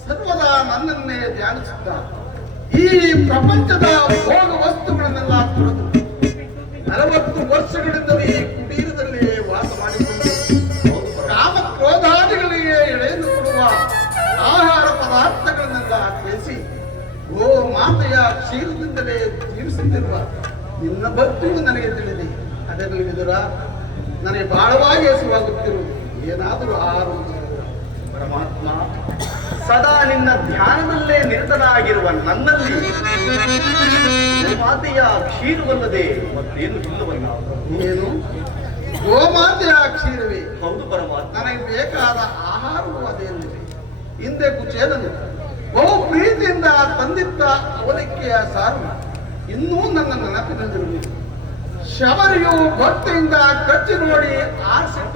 ಸರ್ವದಾ ನನ್ನನ್ನೇ ಧ್ಯಾನಿಸುತ್ತ ಈ ಪ್ರಪಂಚದ ಭೋಗ ವಸ್ತುಗಳನ್ನೆಲ್ಲ ತೊರೆದು 40 ವರ್ಷಗಳಿಂದಲೂ ಈ ಕುಟೀರದಲ್ಲಿ ವಾಸ ಮಾಡಿಕೊಂಡು ಕಾಮ ಕ್ರೋಧಾದಿಗಳಿಗೆ ಎಳೆಯನ್ನು ಕೊಡುವ ಆಹಾರ ಪದಾರ್ಥಗಳನ್ನೆಲ್ಲ ತ್ಯಜಿಸಿ ಗೋ ಮಾತೆಯ ಕ್ಷೀರದಿಂದಲೇ ಜೀವಿಸುತ್ತಿರುವ ನಿನ್ನ ಭಕ್ತಿಯು ನನಗೆ ತಿಳಿದಿ. ಅದರಲ್ಲಿ ವಿದುರ ನನಗೆ ಬಹಳವಾಗಿ ಹೆಸರುವಾಗುತ್ತಿರುವುದು ಏನಾದರೂ ಆಹಾರ ಪರಮಾತ್ಮ ಸದಾ ನಿನ್ನ ಧ್ಯಾನದಲ್ಲೇ ನಿರತನಾಗಿರುವ ನನ್ನಲ್ಲಿ ಗೋಮಾತೆಯ ಕ್ಷೀರವಲ್ಲದೆ ಮತ್ತೇನು ಇಲ್ಲವಲ್ಲ. ಏನು ಗೋಮಾತೆಯ ಕ್ಷೀರವೇ? ಹೌದು ಪರಮಾತ್ಮ. ನನಗೆ ಬೇಕಾದ ಆಹಾರವೂ ಅದೇನಿದೆ. ಹಿಂದೆ ಕುಚೇಲನು ಬಹು ಪ್ರೀತಿಯಿಂದ ತಂದಿದ್ದ ಅವಲಕ್ಕಿಯ ಸಾರು ಇನ್ನೂ ನನ್ನ ನೆನಪಿನಲ್ಲಿರುವುದು. ಶಬರಿಯು ಭಕ್ತಿಯಿಂದ ಕಚ್ಚಿ ನೋಡಿ ಆಸೆ